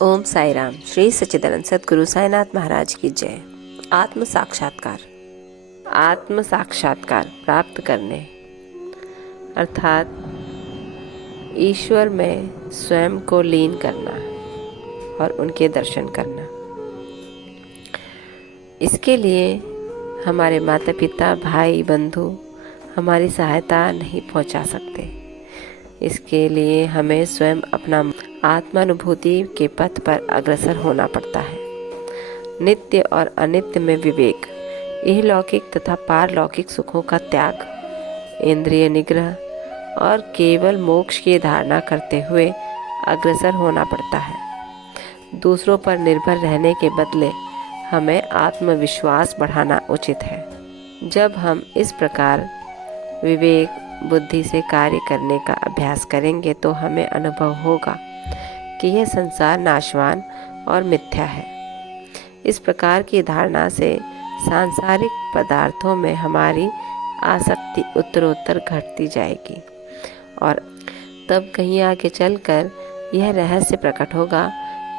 ओम साई राम। श्री सच्चिदानंद सद्गुरु साईनाथ महाराज की जय। आत्म साक्षात्कार प्राप्त करने अर्थात ईश्वर में स्वयं को लीन करना और उनके दर्शन करना। इसके लिए हमारे माता पिता, भाई, बंधु हमारी सहायता नहीं पहुंचा सकते। इसके लिए हमें स्वयं अपना आत्मानुभूति के पथ पर अग्रसर होना पड़ता है। नित्य और अनित्य में विवेक, इहलौकिक तथा पारलौकिक सुखों का त्याग, इंद्रिय निग्रह और केवल मोक्ष की धारणा करते हुए अग्रसर होना पड़ता है। दूसरों पर निर्भर रहने के बदले हमें आत्मविश्वास बढ़ाना उचित है। जब हम इस प्रकार विवेक बुद्धि से कार्य करने का अभ्यास करेंगे तो हमें अनुभव होगा कि यह संसार नाशवान और मिथ्या है। इस प्रकार की धारणा से सांसारिक पदार्थों में हमारी आसक्ति उत्तरोत्तर घटती जाएगी और तब कहीं आगे चलकर यह रहस्य प्रकट होगा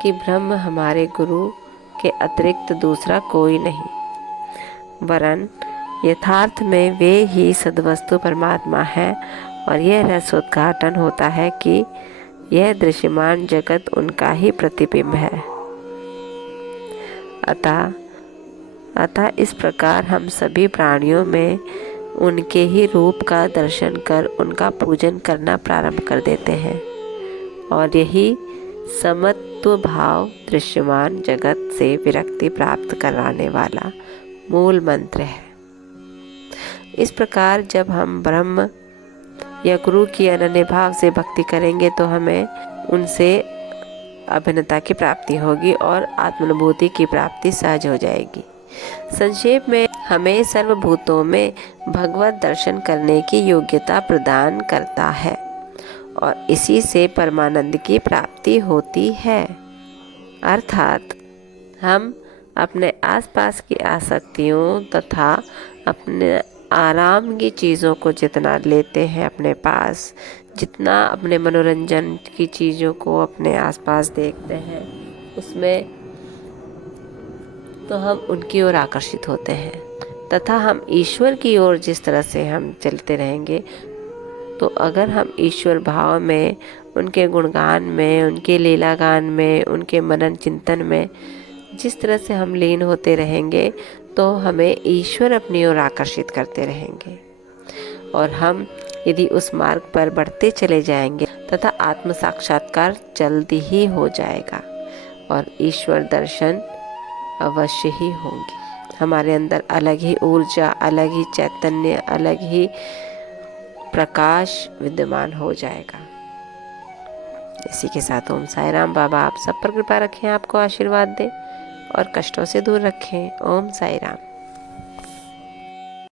कि ब्रह्म हमारे गुरु के अतिरिक्त दूसरा कोई नहीं, वरन यथार्थ में वे ही सद्वस्तु परमात्मा है। और यह रहस्योद्घाटन होता है कि यह दृश्यमान जगत उनका ही प्रतिबिंब है। अतः इस प्रकार हम सभी प्राणियों में उनके ही रूप का दर्शन कर उनका पूजन करना प्रारंभ कर देते हैं और यही समत्व भाव दृश्यमान जगत से विरक्ति प्राप्त कराने वाला मूल मंत्र है। इस प्रकार जब हम ब्रह्म या गुरु की अनन्य भाव से भक्ति करेंगे तो हमें उनसे अभिन्नता की प्राप्ति होगी और आत्मानुभूति की प्राप्ति सहज हो जाएगी। संक्षेप में हमें सर्वभूतों में भगवत दर्शन करने की योग्यता प्रदान करता है और इसी से परमानंद की प्राप्ति होती है। अर्थात हम अपने आसपास की आसक्तियों तथा अपने आराम की चीज़ों को जितना लेते हैं अपने पास, जितना अपने मनोरंजन की चीज़ों को अपने आसपास देखते हैं, उसमें तो हम उनकी ओर आकर्षित होते हैं तथा हम ईश्वर की ओर जिस तरह से हम चलते रहेंगे, तो अगर हम ईश्वर भाव में, उनके गुणगान में, उनके लीलागान में, उनके मनन चिंतन में जिस तरह से हम लीन होते रहेंगे तो हमें ईश्वर अपनी ओर आकर्षित करते रहेंगे और हम यदि उस मार्ग पर बढ़ते चले जाएंगे तथा आत्म साक्षात्कार जल्दी ही हो जाएगा और ईश्वर दर्शन अवश्य ही होंगे। हमारे अंदर अलग ही ऊर्जा, अलग ही चैतन्य, अलग ही प्रकाश विद्यमान हो जाएगा। इसी के साथ ओम साई राम। बाबा आप सब पर कृपा रखें, आपको आशीर्वाद दें और कष्टों से दूर रखें। ओम साई राम।